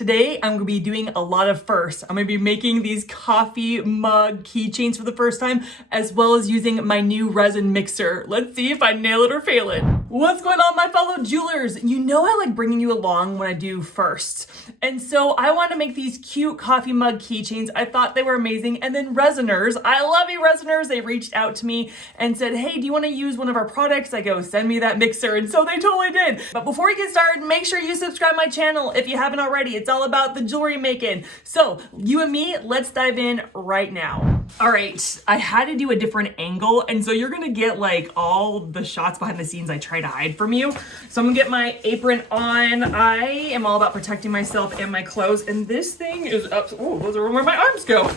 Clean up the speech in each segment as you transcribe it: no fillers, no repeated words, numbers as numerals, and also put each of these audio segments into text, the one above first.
Today, I'm gonna be doing a lot of firsts. I'm gonna be making these coffee mug keychains for the first time, as well as using my new resin mixer. Let's see if I nail it or fail it. What's going on, my fellow jewelers? You know I like bringing you along when I do firsts. And so I wanted to make these cute coffee mug keychains. I thought they were amazing. And then Resiners, I love you Resiners, they reached out to me and said, hey, do you wanna use one of our products? I go, send me that mixer. And so they totally did. But before we get started, make sure you subscribe my channel if you haven't already. It's all about the jewelry making. So you and me, let's dive in right now. All right, I had to do a different angle. And so you're gonna get like all the shots behind the scenes I try to hide from you. So I'm gonna get my apron on. I am all about protecting myself and my clothes. And this thing is up. Oh, those are where my arms go.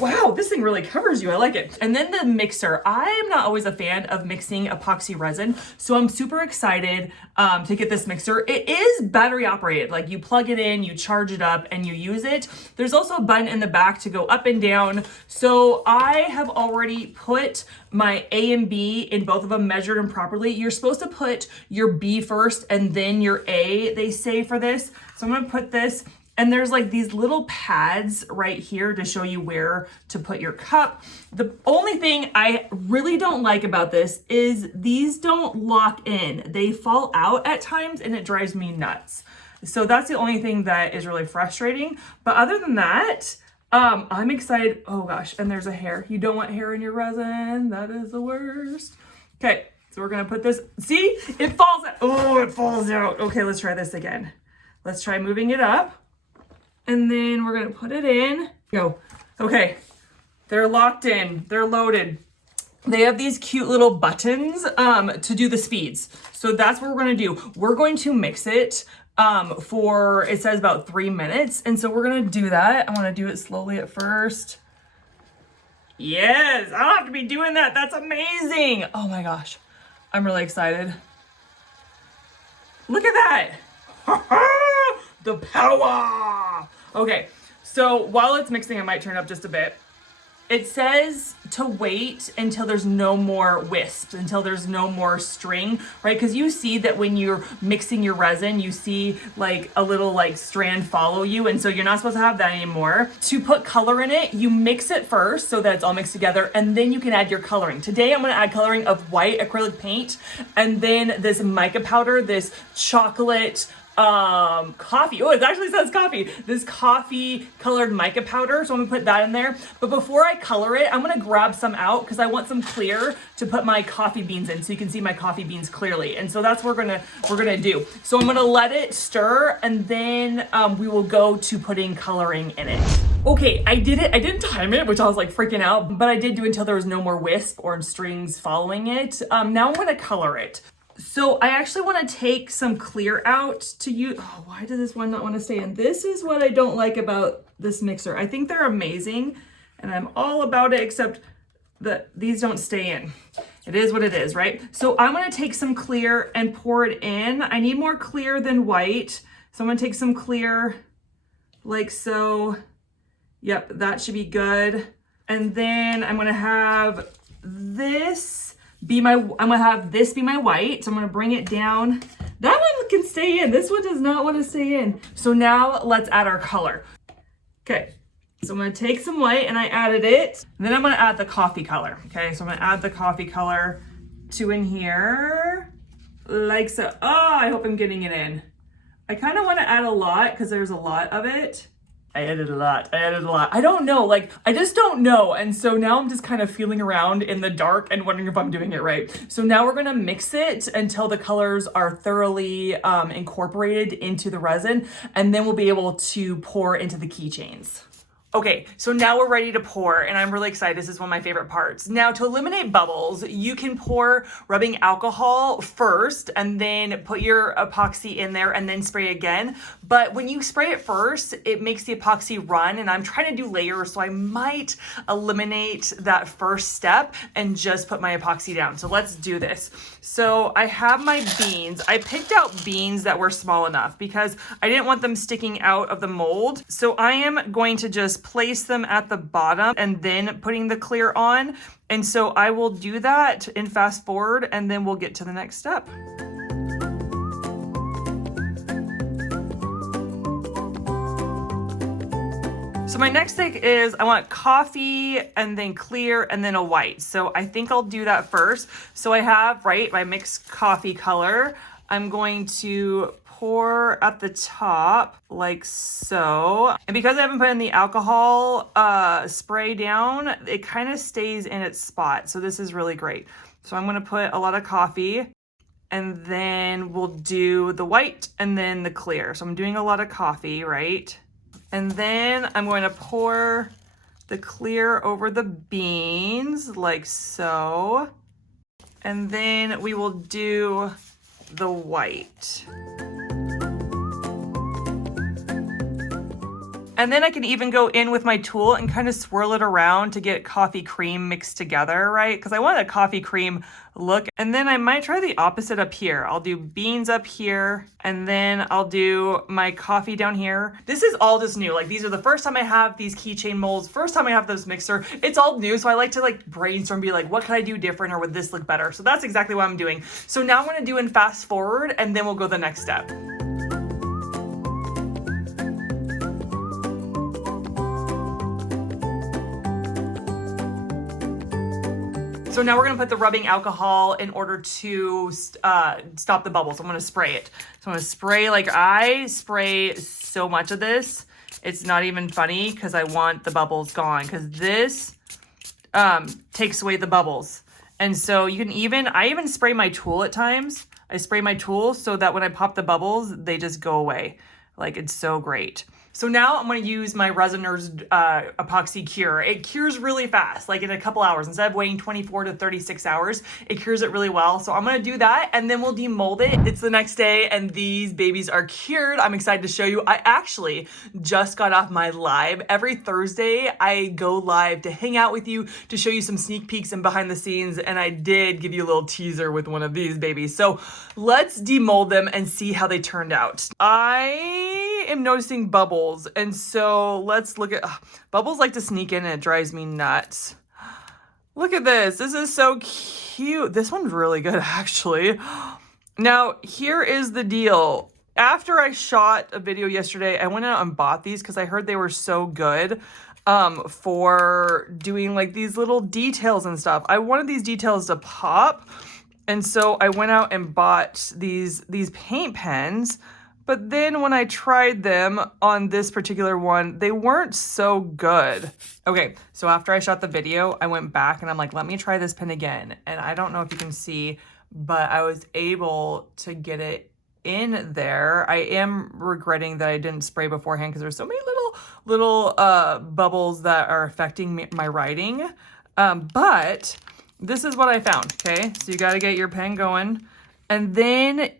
Wow, this thing really covers you. I like it. And then the mixer. I am not always a fan of mixing epoxy resin, so I'm super excited to get this mixer. It is battery operated. Like you plug it in, you charge it up, and you use it. There's also a button in the back to go up and down. So I have already put my A and B in both of them, measured them properly. You're supposed to put your B first and then your A, they say, for this. So I'm gonna put this. And there's like these little pads right here to show you where to put your cup. The only thing I really don't like about this is these don't lock in. They fall out at times and it drives me nuts. So that's the only thing that is really frustrating. But other than that, I'm excited. Oh gosh, and there's a hair. You don't want hair in your resin. That is the worst. Okay, so we're gonna put this, see, it falls out. Oh, it falls out. Okay, let's try this again. Let's try moving it up. And then we're gonna put it in. Go. Okay, they're locked in, they're loaded. They have these cute little buttons to do the speeds. So that's what we're gonna do. We're going to mix it for, it says about 3 minutes. And so we're gonna do that. I wanna do it slowly at first. Yes, I don't have to be doing that. That's amazing. Oh my gosh, I'm really excited. Look at that. The power. Okay, so while it's mixing, I might turn up just a bit. It says to wait until there's no more wisps, until there's no more string, right? Because you see that when you're mixing your resin, you see like a little like strand follow you. And so you're not supposed to have that anymore. To put color in it, you mix it first so that it's all mixed together, and then you can add your coloring. Today, I'm gonna add coloring of white acrylic paint, and then this mica powder, this chocolate, coffee. Oh, it actually says coffee. This coffee colored mica powder. So I'm gonna put that in there. But before I color it, I'm gonna grab some out because I want some clear to put my coffee beans in so you can see my coffee beans clearly. And so that's what we're gonna do. So I'm gonna let it stir, and then we will go to putting coloring in it. Okay, I did it. I didn't time it, which I was like freaking out, but I did do until there was no more wisp or strings following it. Now I'm gonna color it. So I actually want to take some clear out to use. Oh, why does this one not want to stay in? This is what I don't like about this mixer. I think they're amazing and I'm all about it, except that these don't stay in. It is what it is, right? So I'm going to take some clear and pour it in. I need more clear than white. So I'm going to take some clear like so. Yep, that should be good. And then I'm going to have this I'm gonna have this be my white. So I'm gonna bring it down. That one can stay in. This one does not want to stay in. So now let's add our color. Okay, so I'm gonna take some white and I added it. And then I'm gonna add the coffee color. Okay, so I'm gonna add the coffee color to in here, like so. Oh, I hope I'm getting it in. I kind of want to add a lot because there's a lot of it. I added a lot. I don't know, like, I just don't know. And so now I'm just kind of feeling around in the dark and wondering if I'm doing it right. So now we're gonna mix it until the colors are thoroughly incorporated into the resin, and then we'll be able to pour into the keychains. Okay, so now we're ready to pour, and I'm really excited. This is one of my favorite parts. Now, to eliminate bubbles, you can pour rubbing alcohol first and then put your epoxy in there and then spray again. But when you spray it first, it makes the epoxy run, and I'm trying to do layers, so I might eliminate that first step and just put my epoxy down. So let's do this. So I have my beans. I picked out beans that were small enough because I didn't want them sticking out of the mold. So I am going to just place them at the bottom and then putting the clear on. And so I will do that and fast forward, and then we'll get to the next step. So my next thing is I want coffee and then clear and then a white. So I think I'll do that first. So I have, right, my mixed coffee color. I'm going to pour at the top like so. And because I haven't put in the alcohol spray down, it kind of stays in its spot. So this is really great. So I'm going to put a lot of coffee, and then we'll do the white and then the clear. So I'm doing a lot of coffee, right? And then I'm going to pour the clear over the beans like so. And then we will do the white. And then I can even go in with my tool and kind of swirl it around to get coffee cream mixed together, right? Because I want a coffee cream look. And then I might try the opposite up here. I'll do beans up here, and then I'll do my coffee down here. This is all just new. Like, these are the first time I have these keychain molds, first time I have this mixer. It's all new, so I like to like brainstorm, be like, what could I do different, or would this look better? So that's exactly what I'm doing. So now I'm gonna do in fast forward, and then we'll go the next step. So now we're gonna put the rubbing alcohol in order to stop the bubbles. I'm gonna spray it. So I'm gonna spray, like I spray so much of this. It's not even funny because I want the bubbles gone, because this takes away the bubbles. And so you can I even spray my tool at times. I spray my tool so that when I pop the bubbles, they just go away. Like, it's so great. So now I'm going to use my Resiners epoxy cure. It cures really fast, like in a couple hours. Instead of waiting 24 to 36 hours, it cures it really well. So I'm going to do that, and then we'll demold it. It's the next day, and these babies are cured. I'm excited to show you. I actually just got off my live. Every Thursday, I go live to hang out with you, to show you some sneak peeks and behind the scenes, and I did give you a little teaser with one of these babies. So let's demold them and see how they turned out. I am noticing bubbles. And so let's look at, bubbles like to sneak in and it drives me nuts. Look at this. This is so cute. This one's really good, actually. Now, here is the deal. After I shot a video yesterday, I went out and bought these because I heard they were so good for doing like these little details and stuff. I wanted these details to pop. And so I went out and bought these paint pens. But then when I tried them on this particular one, they weren't so good. Okay, so after I shot the video, I went back and I'm like, let me try this pen again. And I don't know if you can see, but I was able to get it in there. I am regretting that I didn't spray beforehand because there's so many little bubbles that are affecting my writing. But this is what I found, okay? So you gotta get your pen going. And then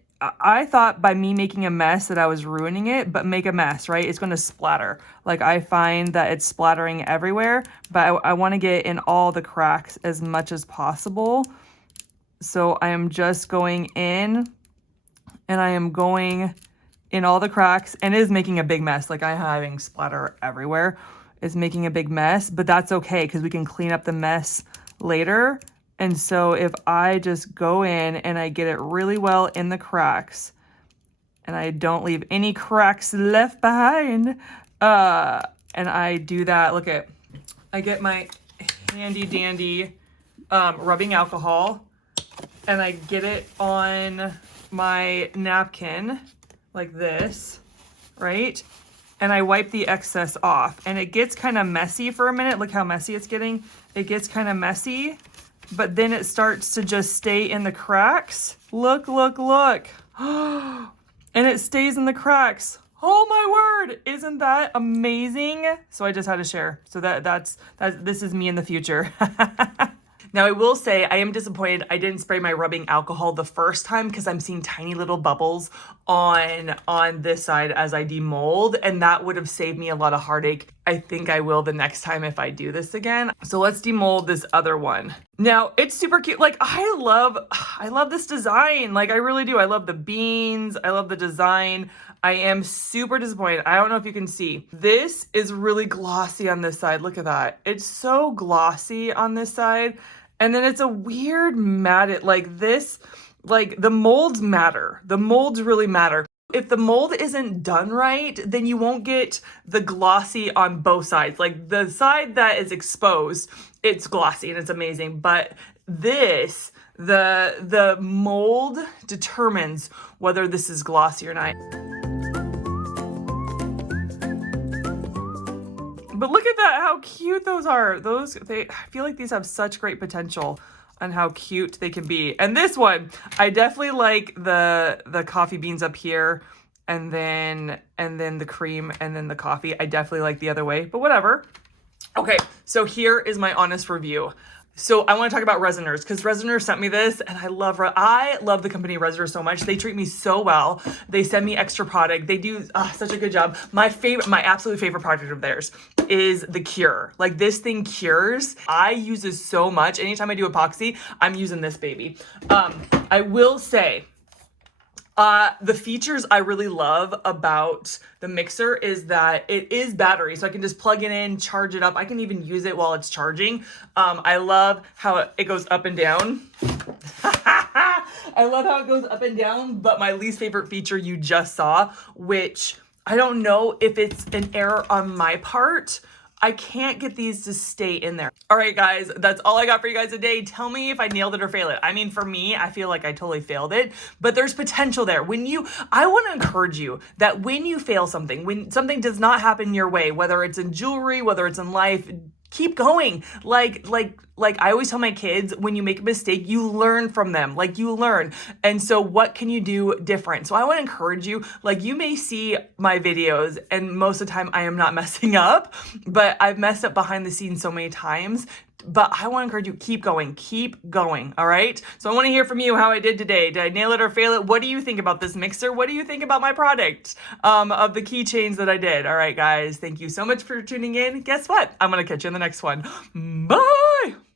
I thought by me making a mess that I was ruining it, but make a mess, right? It's going to splatter. Like, I find that it's splattering everywhere, but I want to get in all the cracks as much as possible. So I am just going in, and I am going in all the cracks, and it is making a big mess. Like, I'm having splatter everywhere. It's making a big mess, but that's okay because we can clean up the mess later. And so if I just go in and I get it really well in the cracks, and I don't leave any cracks left behind, and I do that, look at, I get my handy dandy rubbing alcohol, and I get it on my napkin like this, right? And I wipe the excess off, and it gets kind of messy for a minute. Look how messy it's getting. It gets kind of messy. But then it starts to just stay in the cracks. Look, look, look. And it stays in the cracks. Oh my word, isn't that amazing? So I just had to share. So this is me in the future. Now, I will say I am disappointed I didn't spray my rubbing alcohol the first time because I'm seeing tiny little bubbles on this side as I demold, and that would have saved me a lot of heartache. I think I will the next time if I do this again. So let's demold this other one. Now, it's super cute. Like, I love this design. Like, I really do. I love the beans. I love the design. I am super disappointed. I don't know if you can see. This is really glossy on this side. Look at that. It's so glossy on this side. And then it's a weird matted, like this, like the molds matter. The molds really matter. if the mold isn't done right, then you won't get the glossy on both sides. Like the side that is exposed, it's glossy and it's amazing. But this, the mold determines whether this is glossy or not. But look at that, how cute those are. I feel like these have such great potential on how cute they can be. And this one, I definitely like the coffee beans up here, and then the cream, and then the coffee. I definitely like the other way, but whatever. Okay, so here is my honest review. So I want to talk about Resiners, because Resiners sent me this, and I love the company Resiners so much. They treat me so well. They send me extra product. They do such a good job. My absolute favorite product of theirs is the cure. Like, this thing cures. I use this so much. Anytime I do epoxy, I'm using this baby. I will say, the features I really love about the mixer is that it is battery, so I can just plug it in, charge it up. I can even use it while it's charging. I love how it goes up and down. I love how it goes up and down, but my least favorite feature you just saw, which I don't know if it's an error on my part, I can't get these to stay in there. All right, guys, that's all I got for you guys today. Tell me if I nailed it or failed it. I mean, for me, I feel like I totally failed it, but there's potential there. I want to encourage you that when you fail something, when something does not happen your way, whether it's in jewelry, whether it's in life, keep going. Like I always tell my kids, when you make a mistake, you learn from them. Like, you learn. And so what can you do different? So I want to encourage you, like, you may see my videos and most of the time I am not messing up, but I've messed up behind the scenes so many times. But I want to encourage you, keep going, all right? So I want to hear from you how I did today. Did I nail it or fail it? What do you think about this mixer? What do you think about my product of the keychains that I did? All right, guys, thank you so much for tuning in. Guess what? I'm going to catch you in the next one. Bye!